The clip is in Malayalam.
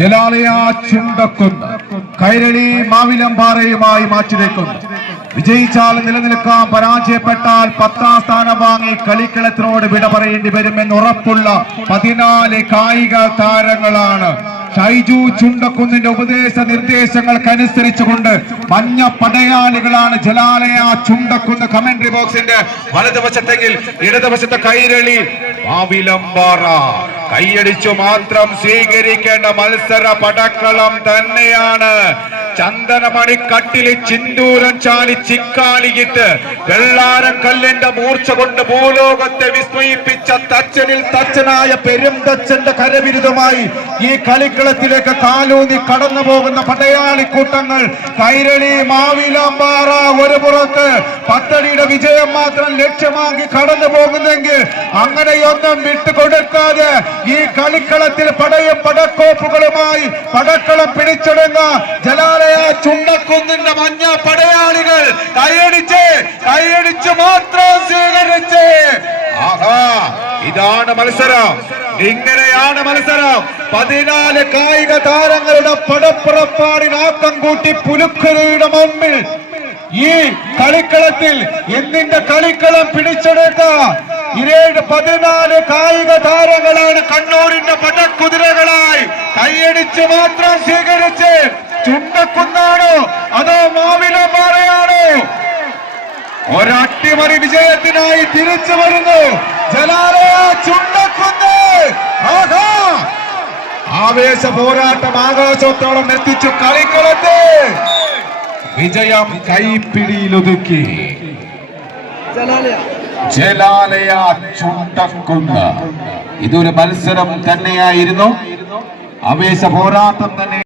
ജലാലയ ചുണ്ടക്കുന്ന് കൈരളി മാവിലമ്പാറയുമായി മാറ്റിവെക്കുന്നു. വിജയിച്ചാൽ നിലനിൽക്കാൻ, പരാജയപ്പെട്ടാൽ 10ാം സ്ഥാനം വാങ്ങി കളിക്കളത്തിനോട് വിട പറയേണ്ടി വരുമെന്ന് ഉറപ്പുള്ള 14 കായിക താരങ്ങളാണ്. ഷൈജു ചുണ്ടക്കുന്നിന്റെ ഉപദേശ നിർദ്ദേശങ്ങൾക്കനുസരിച്ചുകൊണ്ട് മഞ്ഞ പടയാളികളാണ് ജലാലയ ചുണ്ടക്കുന്ന്. കമന്ററി ബോക്സിന്റെ വലതുവശത്തെങ്കിൽ ഇടതുവശത്തെ കൈരളി മാവിലമ്പാറ. കൈയടിച്ചു മാത്രം സ്വീകരിക്കേണ്ട മത്സര പടക്കളം തന്നെയാണ്. ചന്ദനമണിക്കട്ടില് ചിന്തൂരം ചാലി ചിക്കാലിയിട്ട് വെള്ളാരം കല്ലിന്റെ മൂർച്ച കൊണ്ട് ഭൂലോകത്തെ വിസ്മയിപ്പിച്ച തച്ചനിൽ തച്ചനായ പെരുന്തച്ചന്റെ കരവിരുതുമായി ഈ കളിക്കളത്തിലേക്ക് കാലൂന്നി കടന്നു പോകുന്ന പടയാളി കൂട്ടങ്ങൾ. കൈരളി മാവിലമ്പാറ ഒരു പുറത്ത് പത്തടിയുടെ വിജയം മാത്രം ലക്ഷ്യമാക്കി കടന്നു പോകുന്നെങ്കിൽ അങ്ങനെയൊന്നും വിട്ടുകൊടുക്കാതെ ഈ കളിക്കളത്തിൽ പടയും പടക്കോപ്പുകളുമായി പടക്കളം പിടിച്ചെടുന്ന ജലാലയ ചുണ്ടക്കുന്നിന്റെ മഞ്ഞ പടയാളികൾ കൈയടിച്ച് മാത്രം സ്വീകരിച്ച്. ആഹാ, ഇതാണ് മത്സരം, ഇങ്ങനെയാണ് മത്സരം. 14 കായിക താരങ്ങളുടെ പടപ്പുറപ്പാടിനാക്കം കൂട്ടി പുലുക്കരയുടെ മുമ്പിൽ ഈ കളിക്കളത്തിൽ എന്നിന്റെ കളിക്കളം പിടിച്ചെടുത്ത 14 കായിക താരങ്ങളാണ് കണ്ണൂരിന്റെ പടക്കുതിരകളായി കൈയടിച്ച് മാത്രം സ്വീകരിച്ച്. ചുണ്ടക്കുന്നാണോ അതോ മാവിലമ്പാറയാണോ? ഒരട്ടിമറി വിജയത്തിനായി തിരിച്ചു വരുന്നു ജലാലയ ചുണ്ടക്കുന്ന്. ആഹാ, ആവേശ പോരാട്ടം ആകാശത്തോളം എത്തിച്ചു കളിക്കളത്തെ വിജയം കൈപ്പിടിയിലൊതുക്കി ജലാലയ ചുണ്ടക്കുന്ന്. ഇതൊരു മത്സരം തന്നെയായിരുന്നു, ആവേശ പോരാട്ടം തന്നെ.